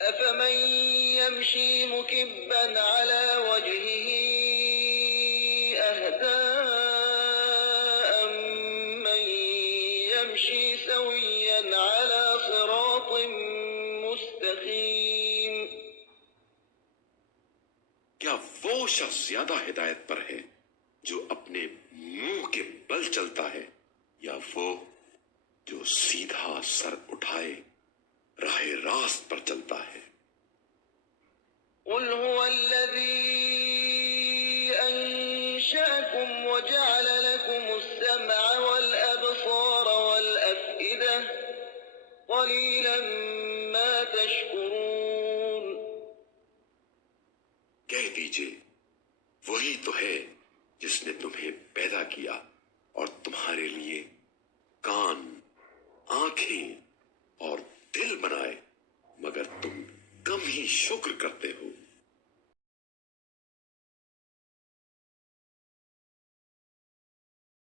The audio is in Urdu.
أفمن يمشي مكبا على وجهه أهدى أمن يمشي سويا على صراط مستقيم کیا وہ شخص زیادہ ہدایت پر ہے جو اپنے منہ کے بل چلتا ہے، یا وہ جو سیدھا سر اٹھائے راہ راست پر چلتا ہے؟ قل هو الذي أنشأكم وجعل لكم السمع والأبصار والأفئدة قليلا ما تشكرون کہہ دیجئے وہی تو ہے جس نے تمہیں پیدا کیا اور تمہارے لیے کان، آنکھیں اور دل بنائے، مگر تم کم ہی شکر کرتے ہو۔